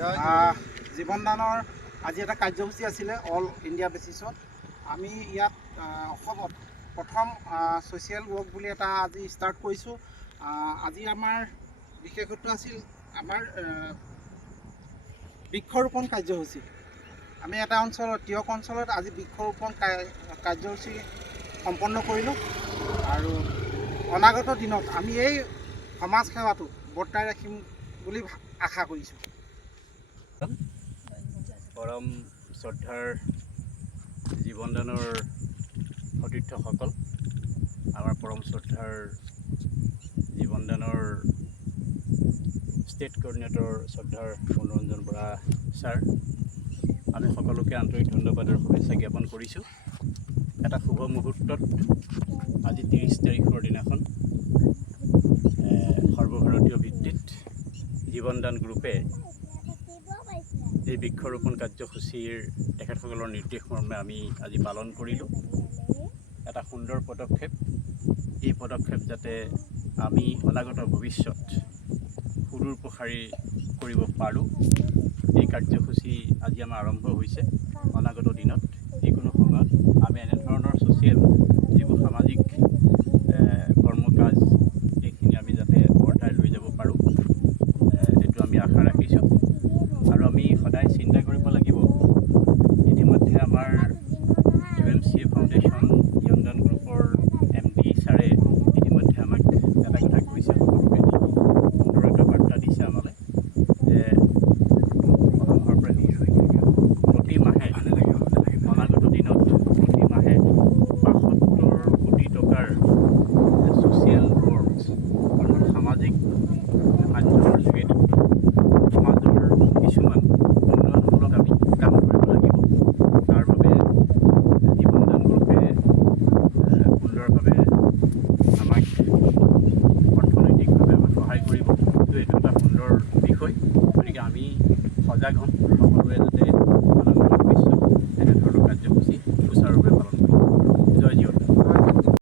জীৱনদানৰ আজি এটা কাৰ্যসূচী আছিলে অল ইণ্ডিয়া বেচিছত। আমি ইয়াত অসমত প্ৰথম ছ'চিয়েল ৱৰ্ক বুলি এটা আজি ষ্টাৰ্ট কৰিছোঁ। আজি আমাৰ বিশেষত্ব আছিল আমাৰ বৃক্ষৰোপণ কাৰ্যসূচী। আমি এটা অঞ্চলত তিয়ক অঞ্চলত আজি বৃক্ষৰোপণ কাৰ্যসূচী সম্পন্ন কৰিলোঁ আৰু অনাগত দিনত আমি এই সমাজ সেৱাটো বৰ্তাই ৰাখিম বুলি আশা কৰিছোঁ। পৰম শ্ৰদ্ধাৰ জীৱনদানৰ সতীৰ্থসকল, আমাৰ পৰম শ্ৰদ্ধাৰ জীৱনদানৰ ষ্টেট কোঅৰ্ডিনেটৰ শ্ৰদ্ধাৰ মনোৰঞ্জন বৰা ছাৰ, আমি সকলোকে আন্তৰিক ধন্যবাদ আৰু শুভেচ্ছা জ্ঞাপন কৰিছোঁ। এটা শুভ মুহূৰ্তত আজি 30 তাৰিখৰ দিনাখন সৰ্বভাৰতীয় ভিত্তিত জীৱনদান গ্ৰুপে এই বৃক্ষৰোপণ কাৰ্যসূচীৰ তেখেতসকলৰ নিৰ্দেশ মৰ্মে আমি আজি পালন কৰিলোঁ। এটা সুন্দৰ পদক্ষেপ। এই পদক্ষেপ যাতে আমি অনাগত ভৱিষ্যত সুদূৰ প্ৰসাৰী কৰিব পাৰোঁ, এই কাৰ্যসূচী আজি আমাৰ আৰম্ভ হৈছে। অনাগত দিনত যিকোনো সময়ত আমি এনেধৰণৰ ছ'চিয়েল যিবোৰ সামাজিক কৰ্মকাজ এইখিনি আমি যাতে বৰ্তাই লৈ যাব পাৰোঁ, এইটো আমি আশা ৰাখিছোঁ। আৰু আমি সদায় চিন্তা কৰিব লাগিব, ইতিমধ্যে আমাৰ UMCA ফাউণ্ডেশ্যন